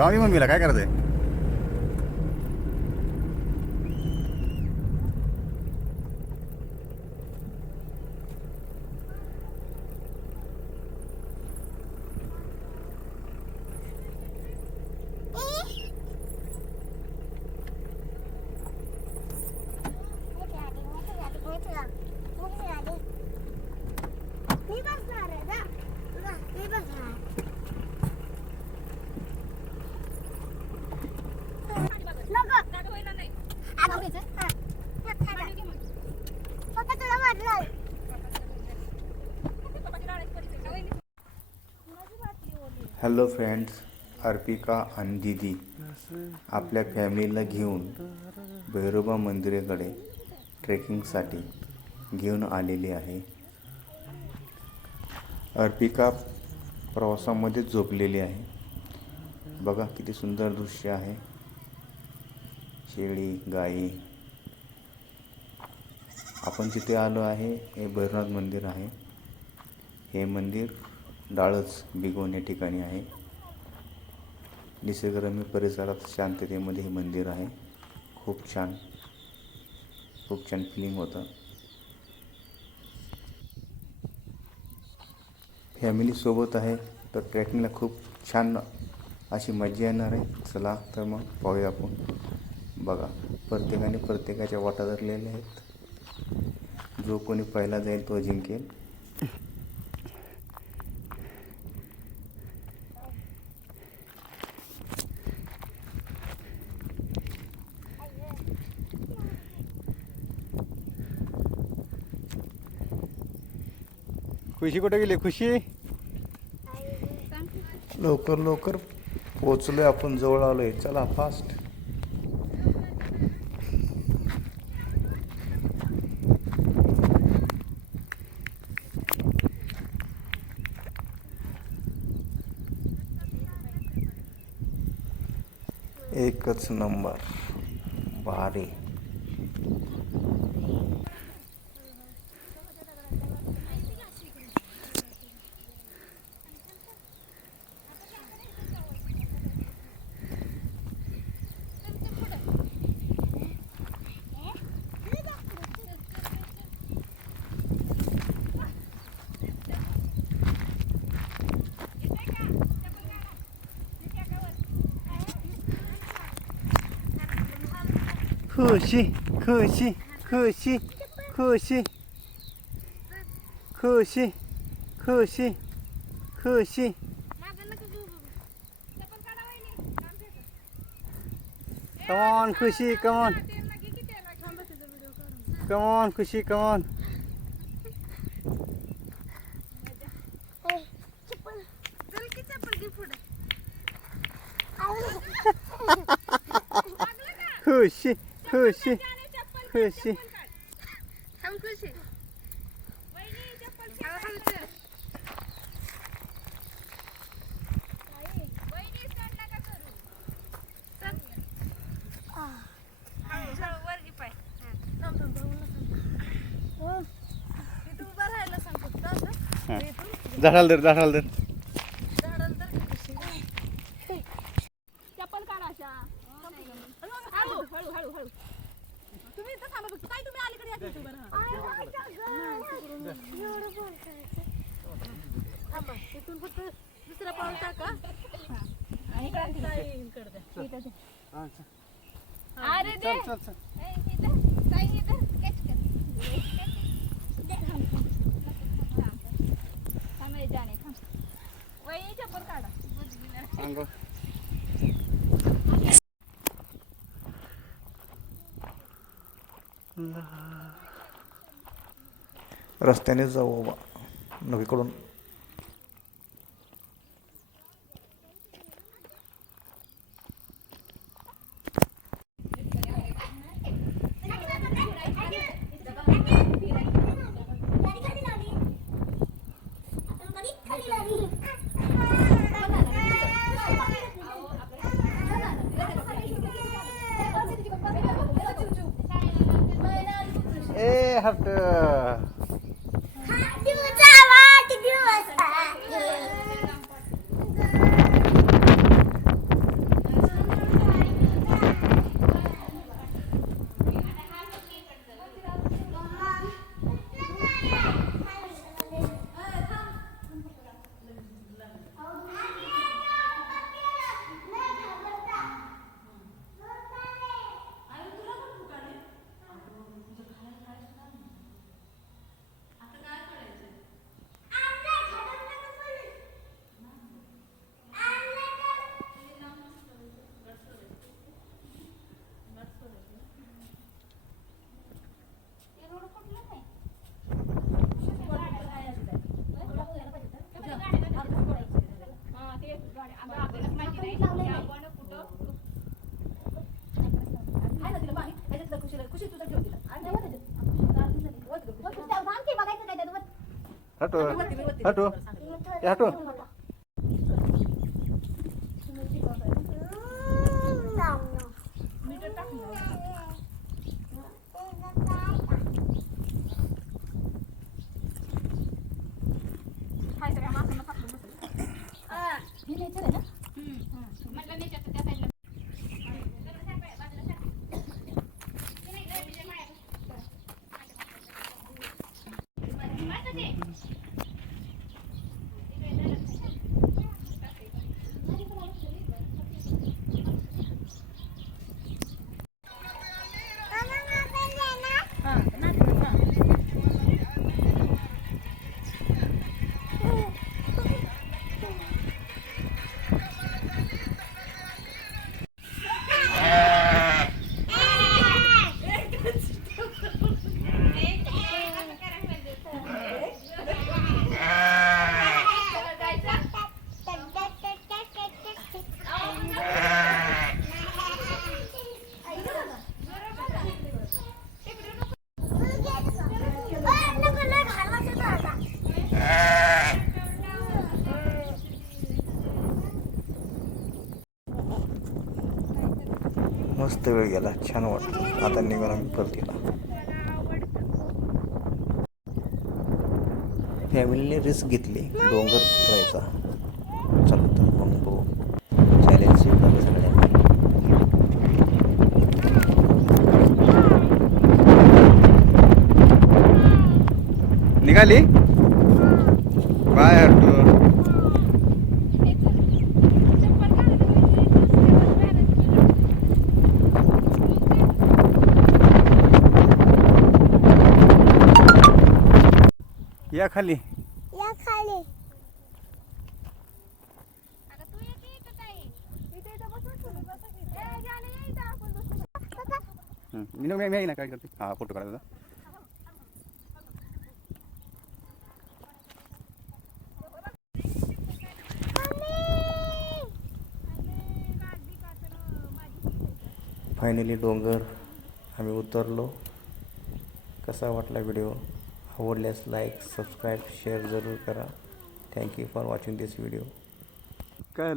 रावणी मम्मीला काय करायचंय? हॅलो फ्रेंड्स, अर्पिका आणि दीदी आपल्या फॅमिलीला घेऊन भैरोबा मंदिराकडे ट्रेकिंगसाठी घेऊन आलेली आहे. अर्पिका प्रवासामध्ये झोपलेली आहे. बघा किती सुंदर दृश्य आहे. शेळी, गाई. आपण जिथे आलो आहे हे भैरवनाथ मंदिर आहे. हे मंदिर डाळच बिगोन या ठिकाणी आहे. निसर्गरम्य परिसरात शांततेमध्ये हे मंदिर आहे. खूप छान फिलिंग होतं. फॅमिली सोबत आहे तर ट्रेकिंगला खूप छान अशी मजा येणार आहे. चला तर मग पाहूया आपण. बघा प्रत्येकाने प्रत्येकाच्या वाटा धरलेल्या आहेत. जो कोणी पहिला जाईल तो जिंकेल. खुशी कुठे गेली? खुशी लवकर पोचलोय आपण, जवळ आलोय. चला फास्ट. एकच नंबर, भारी. खुशी खुशी खुशी खुशी खुशी खुशी खुशी. Come on Khushi, come on. Come on Khushi, come on. खुशी खुशी खुशी. झाडाल दर चप्पल काढा अशा. हळू हळू हळू हळू. तुम्ही इथं थांबा फक्त. काय तुम्ही अलीकडे या की इथं बरं. थांबा. इथून फक्त दुसरा पाऊल टाका. अरे दे. चल. वही चप्पल काढा. रस्त्याने जाऊ बाबा, नवीकडून. हट हटो मी वरती हटो सांगते. ए, हटो मीटर टाकलं. हाय सगळ्या माणसांना टाकलं बसलं. हे नेचर आहे ना? म्हटलं नेचरचं त्या साईडला. मस्त वेळ गेला छान वाटतं आता निघाला मी परतीला फॅमिलीने रिस्क घेतली डोंगर उतरायचा चला तर मग बघू चॅलेंज स्वीकारलं सगळ्यांनी निघाली बाय अर्जुन या खाली या खाली मी ना काय करते हा फोटो काढायचा फायनली डोंगर आम्ही उतरलो कसा वाटला व्हिडिओ आवडल्यास लाईक सबस्क्राईब शेअर जरूर करा thank you for watching this video काय